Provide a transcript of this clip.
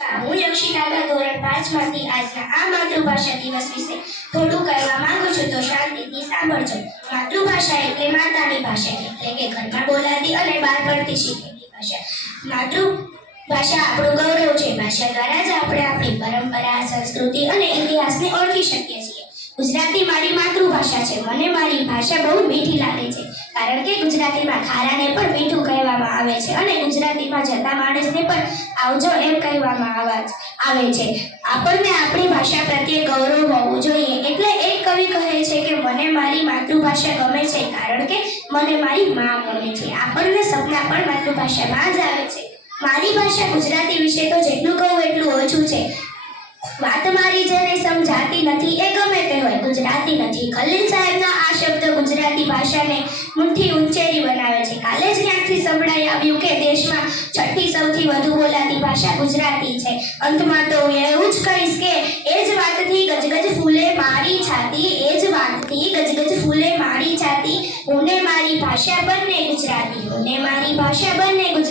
હું યક્ષિતાના ધોરણ 5 માંથી આજના આ માતૃભાષા દિવસ વિશે થોડું કહેવા માંગુ છું, તો શાંતિથી સાંભળજો. માતૃભાષા એટલે માતાની ભાષા, એટલે કે ઘરમાં બોલાતી અને બાળપણથી શીખેલી ભાષા. માતૃભાષા આપણું ગૌરવ છે. ભાષા દ્વારા જ આપણે આપણી પરંપરા, સંસ્કૃતિ અને ઇતિહાસને ઓળખી શકીએ છીએ. ગુજરાતી મારી માતૃભાષા છે. મને મારી ભાષા બહુ મીઠી લાગે છે, કારણ કે ગુજરાતીમાં ખારાને પણ મીઠું કહેવામાં આવે છે અને ગુજરાતીમાં જતા માણસને પણ આવજો એમ કહેવામાં આવે છે. આપણને આપણી ભાષા પ્રત્યે ગૌરવ હોવું જોઈએ. એટલે એક કવિ કહે છે કે મને મારી માતૃભાષા ગમે છે, કારણ કે મને મારી મા ગમે છે. આપણને સપના પણ માતૃભાષામાં જ આવે છે. મારી ભાષા ગુજરાતી વિશે તો જેટલું કહું એટલું ઓછું છે. વાત મારી જેને સમજાતી નથી એ ગમે તે હોય, ગુજરાતી નથી. ખલીલ સાહેબના આ શબ્દ ગુજરાતી ભાષાને મુઠ્ઠી ઉંચેરી બનાવે છે. કાલે જ ક્યાંકથી સંભળાઈ આવ્યું કે દેશમાં 6ઠી સૌથી વધુ બોલાતી ભાષા ગુજરાતી છે. અંતમાં તો હું એવું જ કહીશ કે એ જ વાતથી ગજગજ ફૂલે મારી છાતી, એ જ વાતથી ગજગજ ફૂલે મારી છાતી. હું ને મારી ભાષા બંને ગુજરાતી, હું ને મારી ભાષા બંને ગુજરાતી.